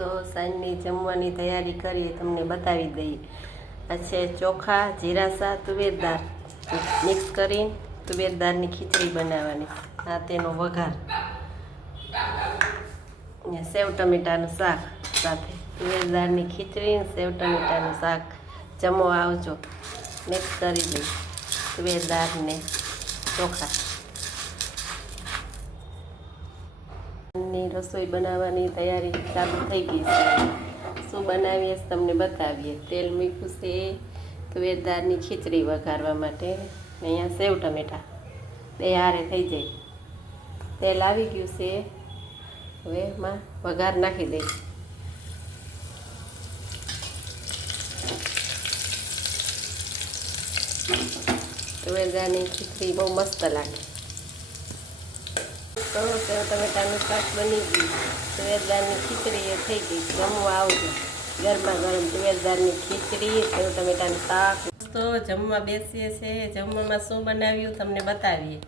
તો સાંજની જમવાની તૈયારી કરીએ, તમને બતાવી દઈએ. આ છે ચોખા, જીરાસા, તુવેરદાળ મિક્સ કરીને તુવેરદાળની ખીચડી બનાવવાની. આ તેનો વઘાર. સેવ ટમેટાનું શાક સાથે તુવેરદાળની ખીચડી, સેવ ટમેટાનું શાક. જમો આવજો. મિક્સ કરી દઈએ તુવેરદાળ ને ચોખા. ની રસોઈ બનાવવાની તૈયારી ચાલુ થઈ ગઈ છે. શું બનાવીએ તમને બતાવીએ. તેલ મૂક્યું છે તુવેરદાળની ખીચડી વઘારવા માટે. અહીંયા સેવ ટમેટા બે હારે થઈ જાય. તેલ આવી ગયું છે. હવે એમાં વઘાર નાખી દઈએ. તુવેરદાળની ખીચડી બહુ મસ્ત લાગે. તો સેવ ટમેટાનું શાક બની ગયું. તુવેરદાળની ખીચડી એ થઈ ગઈ. જમવા આવજો. ગરમા ગરમ તુવેરદાળની ખીચડી, સેવ ટમેટાનું શાક. તો જમવા બેસીએ છીએ. જમવામાં શું બનાવ્યું તમને બતાવીએ.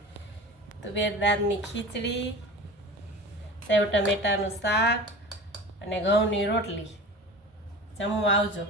તુવેરદાળની ખીચડી, સેવ ટમેટાનું શાક અને ઘઉંની રોટલી. જમવા આવજો.